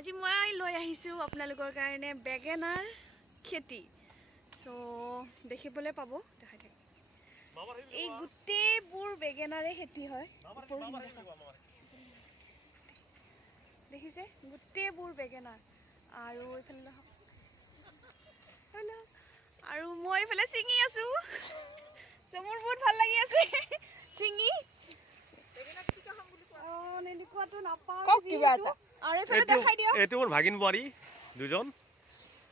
আজি মই লৈ আহিছোঁ আপোনালোকৰ কাৰণে বেগেনাৰ খেতি। চ' দেখিবলৈ পাব। দেখাই থাক। এই গোটেইবোৰ বেগেনাৰে খেতি হয়। দেখিছে? গোটেইবোৰ বেগেনাৰ। আৰু এইফালে। আৰু মই এইফালে ছিঙি আছো চ' মোৰ বহুত ভাল লাগি আছে ছিঙি অঁ, এনেকুৱাটো নাপাওঁ কওক কিবা। এটা। এইটো মোৰ ভাগিন বোৱাৰী দুজন।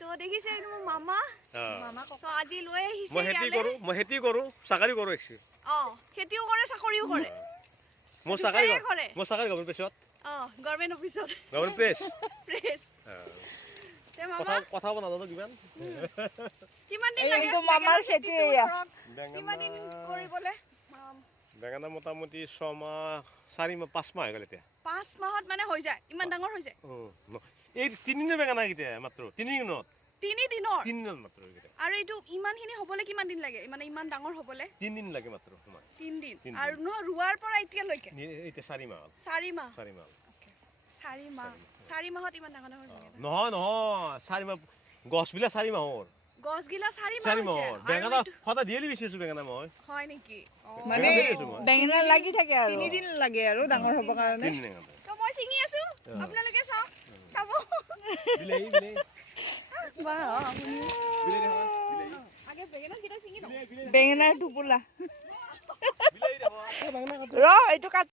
তো দেখিছে এইটো মোৰ মামা। অ। চ' আজি লৈ আহিছে মই খেতি। কৰোঁ চাকৰি কৰোঁ একচুৱেলি অঁ খেতিও কৰে চাকৰিও কৰে। মোৰ চাকৰি। মোৰ চাকৰি গভৰ্ণমেণ্ট প্ৰেছত অঁ গভৰ্ণমেণ্ট অফিচত। Government press. প্ৰেছ। তে মামা কথা নাজানো কিমান। কিমান দিন লাগে মামাৰ খেতি কিমান দিন কৰিবলৈ? বেঙেনা মোটামুটি ছমাহ চাৰি মাহ পাঁচ মাহ হৈ গ'ল এতিয়া। পাঁচ মাহত মানে হৈ যায় ইমান ডাঙৰ হৈ যায়। এই তিনিদিনৰ বেঙেনা কেইটা মাত্ৰ? তিনি দিনত? তিনি দিনৰ। তিনি দিনত মাত্ৰ এইকেইটা আৰু এইটো ইমানখিনি হ'বলৈ কিমান দিন লাগে? মানে ইমান ডাঙৰ হ'বলৈ? তিনিদিন লাগে মাত্ৰ সময় তিনদিন তিনদিন। আৰু নহয় ৰোৱাৰ পৰা এতিয়ালৈকে? এই- এতিয়া চাৰি মাহ হ'ল। চাৰি মাহ চাৰি মাহ হ'ল। চাৰি মাহ চাৰি মাহত ইমান ডাঙৰ ডাঙৰ বেঙেনা নহয় নহয় চাৰি মাহ গছবিলাক চাৰি মাহৰ গছগিলা চাৰি মাহ চাৰি হৈছে মাহৰ আৰু বেঙেনা এইটো- সদায় ডেইলি বেচি আছো বেঙেনা মই? হয় নেকি? অঁ। মানে বেঙেনা বেচি আছো মই। বেঙেনা লাগি থাকে আৰু। তিনিদিন লাগে আৰু ডাঙৰ হ'বৰ কাৰণে। তিনিদিন বেঙেনা তো মই ছিঙি আছো। আপোনালোকে চাওক। চাব। বিলাহী বিলাহী বাহ বিলাহী দেখা, বিলাহী। আগে বেঙেনা কেইটা ছিঙি লওঁ। বিলাহী, বিলাহী, বেঙেনাৰ টোপোলা। ৰ এইটো কাট